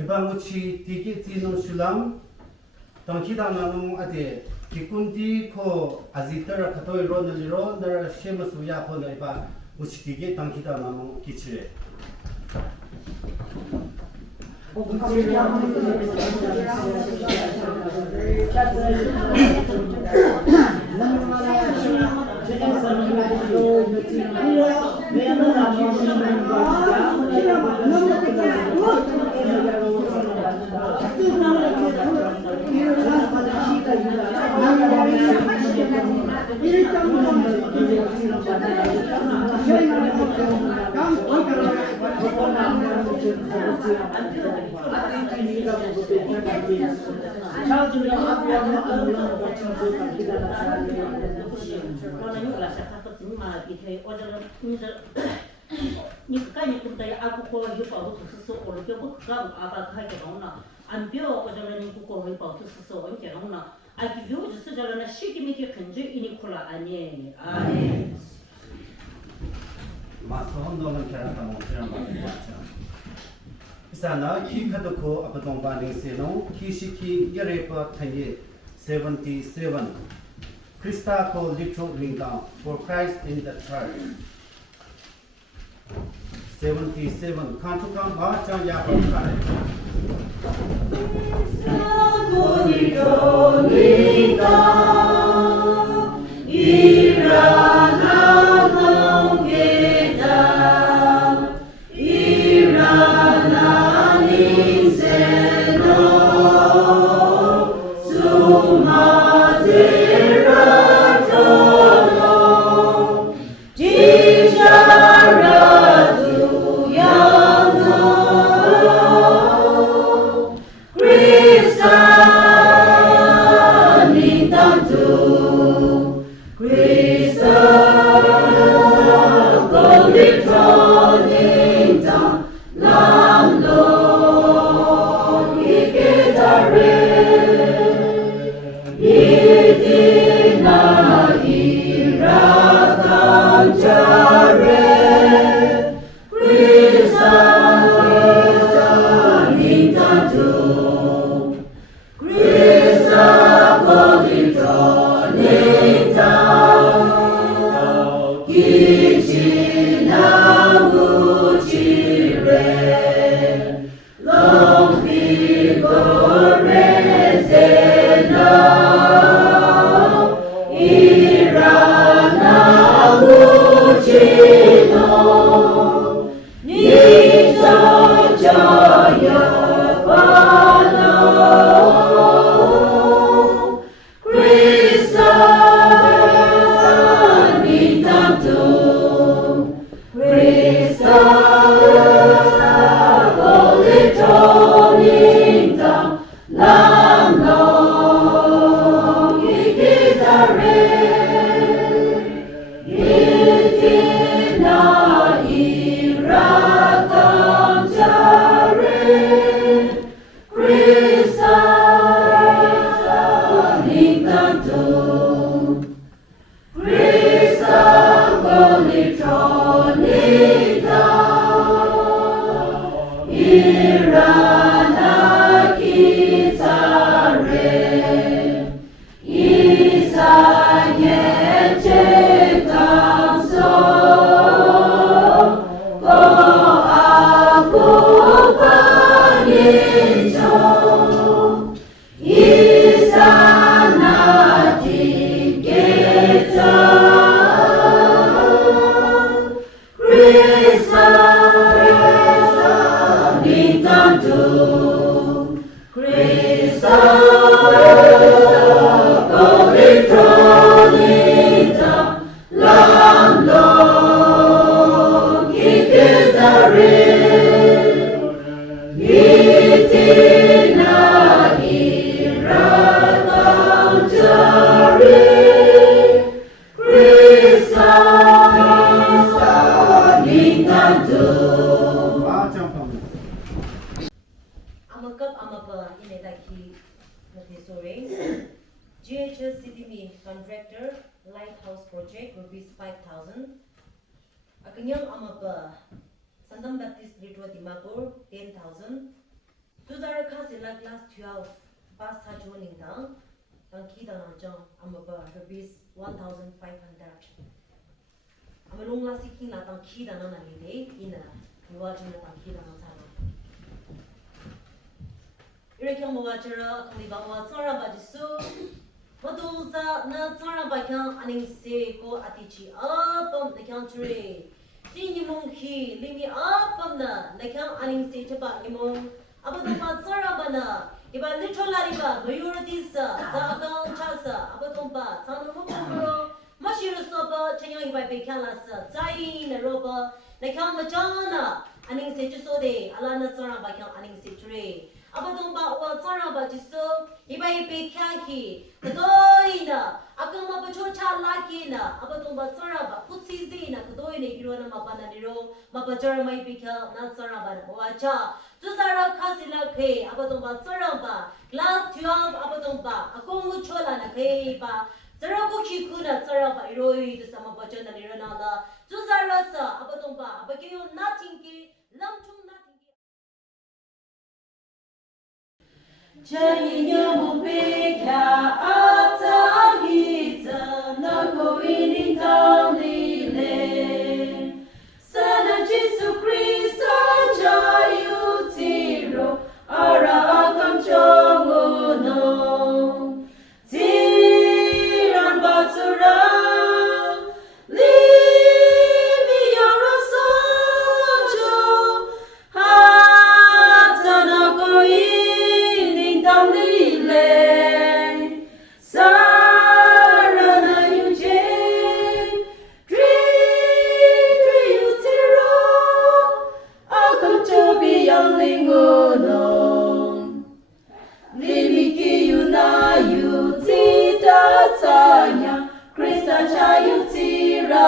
Hebanguchi tiki tino sulam tangkida nanung ade kikunti ko azitara katoi ro naliro nara shemasu ya ko na iba uchi tiki tangkida nanung kichire. Sana ki kadoko apadong baning seno kishiki yarepa tangi 77 Krista ko litro ringdown for Christ in the church 77 kantukam ba chang ya pa kare ko litro ringdown irana GHS Sitimi contractor lighthouse project ₹5,000. Akanyang Amapa Sandam Baptist Litwa Dimapur 10,000. Those are like class 12 past joining down. Tangki down I'm about rupees 1,500. I'm a long last seeking like tangki down on a day in a watching the tangki down on Irrekan Mawachara, Kalibawa, Zara Bajisu, Maduza, Nazara Bakan, and Seko Atichi up on the country. Jingy monkey, leave me up on the Lakan and Sitaba Imon, Abadoma Zarabana, if I literally Mayuritisa, Zagan Chasa, Abatomba, Tanamoko, Mashiro Soba, Chayang by Bekalasa, Zain, Roba, Lakan Majana, and in Sejusode, Alana Zara Bakan and Sitre. Abatomba or Zara Bajiso, Ibai Bekaki, the Doina, Akama Bachocha Lakina, Abatomba Zara, Putzizina, Kudoine, Girona Mabanadiro, Mabajara Maipika, Natsaraban, Oacha, Tuzara Kasila K, Abatomba Zaraba, Glass 12 Abatomba, Akongu Chola Nakeba, Zarabuki Kuna Zaraba, Iroi, the Samabajana Liranala, Tuzarasa, Abatomba, Abakio Natinki, Lamtum. Jainya mupika atagita na koini taunile Sana Jesu Kristo jayutiro ara akam chongono Tiran batura Livi yarasojo Hatana koini Sarana Yuje, Tritritiro, Akotobi Yanlingono, Limiki Yunayu Tita Tanya, Krista Chayutira